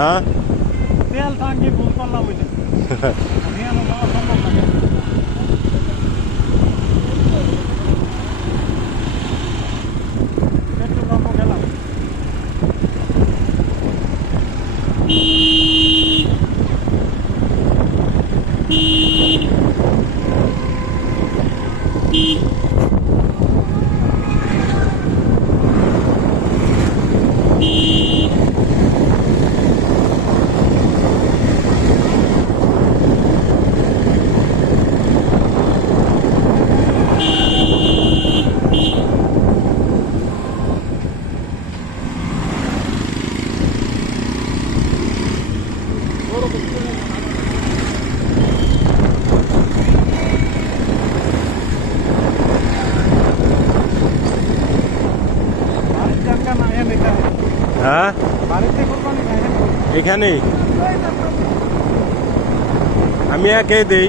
Ha? Deltan gibi uzmanlamaydı. এনে এখানেই আমি একে দেই।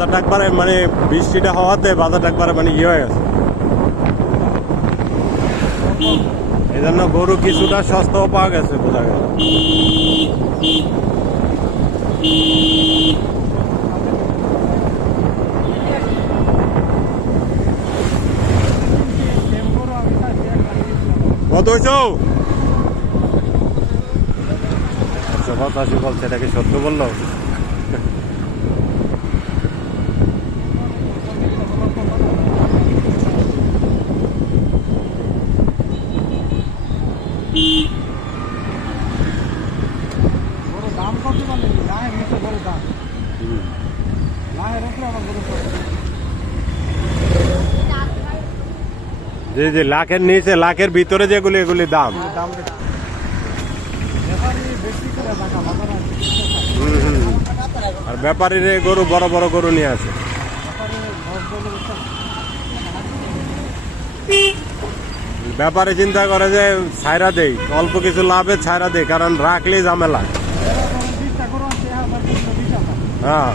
বাজারটা একবারে মানে বৃষ্টিটা হওয়াতে বাজারটা একবারে মানে ইয়ে হয়ে গেছে। এই জন্য গরু কিছুটা সস্তাও পাওয়া গেছে বোঝা গেল। কত হয়েছ? আচ্ছা বলছে, এটা কি সত্য বলল বড় দাম কত বলে লাহের নিচে বড় দাম লাহের উপরে আমার বড় পড়ে জি জি লাখের নিচে লাখের ভিতরে যেগুলি এগুলি দাম। আছে। আর ব্যাপারীর গরু বড় বড় গরু নিয়ে আসে। ব্যাপারে চিন্তা করে যে ছায়রা দেই অল্প কিছু লাভে ছায়রা দেই কারণ রাখলেই ঝামেলা। হ্যাঁ।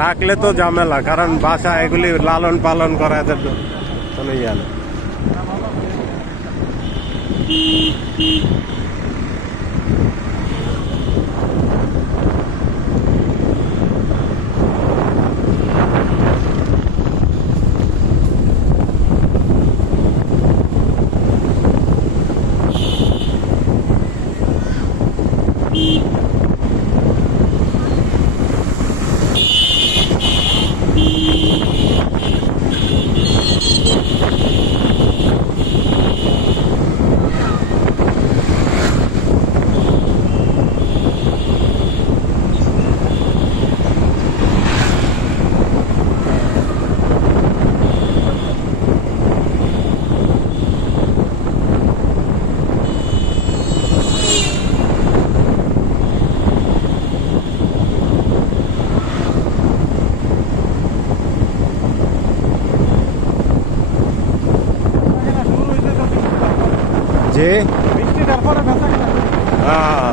রাখলে তো ঝামেলা কারণ বাসা এগুলি লালন পালন করা వేయాలి যে হ্যাঁ।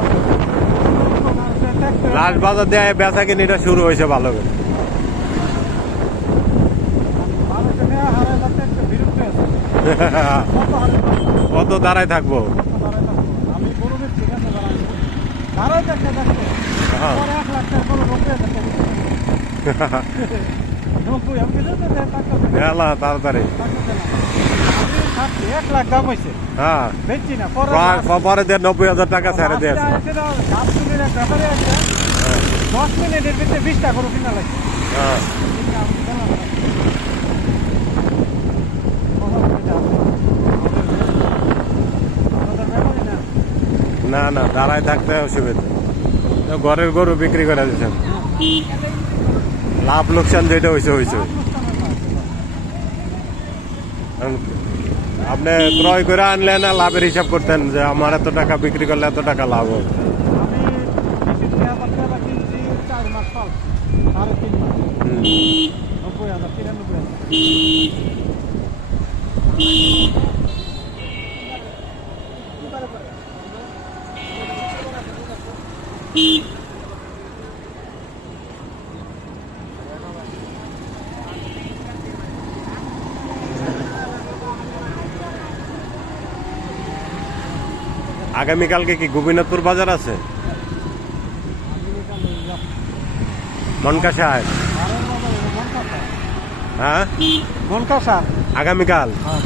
লাস্ট বাজার দেয় বেচা কিনিটা শুরু হয়েছে ভালো করে। কত দাঁড়ায় থাকব? হ্যাঁ। এলা তাড়াতাড়ি। এক লাখ দাম হয়েছে হ্যাঁ। বেচছি না পরে নব্বই হাজার টাকা ছেড়ে আছে দশ মিনিটের ভিতরে বিশটা গরু কিনা লাগছে হ্যাঁ। না না দাঁড়ায় থাকতে অসুবিধা। ঘরের গরু বিক্রি করে দিচ্ছেন লাভ লোকসান যেটা হয়েছে হয়েছে আপনি ক্রয় করে আনলে না লাভের হিসাব করতেন যে আমার এত টাকা বিক্রি করলে এত টাকা লাভ হবে হুম। আগামীকালকে কি গোপীনাথপুর বাজার আছে? মনকা সাহেব হ্যাঁ? মনকাসার আগামীকাল। হ্যাঁ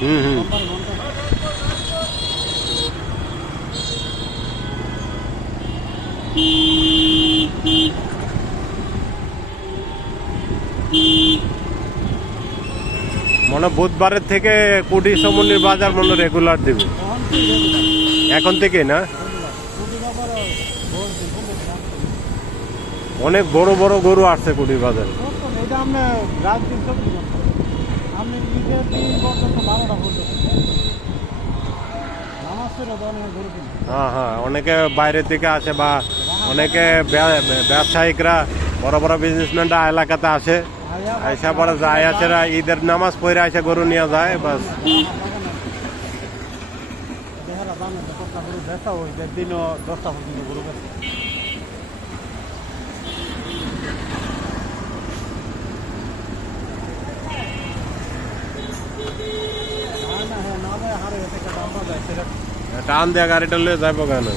হুম হুম। মনে বুধবারের থেকে কুটি সমন্বির বাজার মনে রেগুলার দিবে? এখন থেকে না। অনেক বড় বড় গরু আসছে কুটি বাজারে হ্যাঁ হ্যাঁ অনেকে বাইরে থেকে আসে বা অনেকে ব্যবসায়িকরা বড় বড় বিজনেসম্যানরা এলাকাতে আসে, আইসা পরে যায় আসেরা ঈদের নামাজ পড়ে আসে, গরু নিয়ে যায়, বাস। দেহারা দামে দশটা গরু বেচা ওই যে দিনও দশটা পর্যন্ত গরু বেচা না না হ্যাঁ না ভাই হারে গেছে একটা দাম পাওয়া যায় সেটা টান দেয়া গাড়িটা লয়ে যাব কেন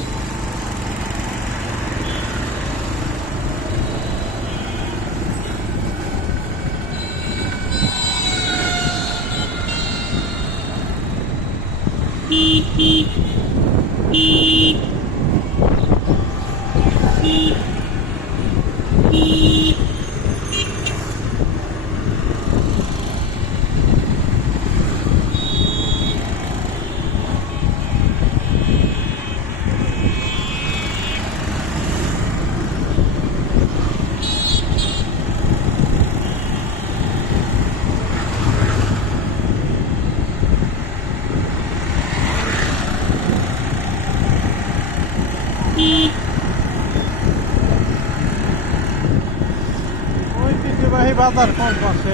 ঐতিহ্যবাহী বাজার কোন পাশে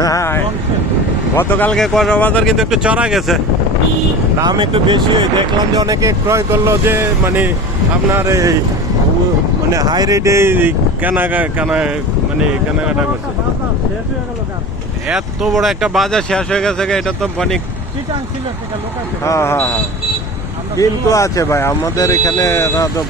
হ্যাঁ। গতকালকে কয়টা বাজার কিন্তু একটু চড়া গেছে। দাম একটু বেশি দেখলাম যে অনেকে ক্রয় করল যে মানে আপনার এই মানে হাই রেটে কেনা কেনা মানে কেনাকাটা করছে। এত বড় একটা বাজার শেষ হয়ে গেছে গা, এটা তো মানে হ্যাঁ হ্যাঁ হ্যাঁ। কিন্তু আছে ভাই আমাদের এখানে এরা তো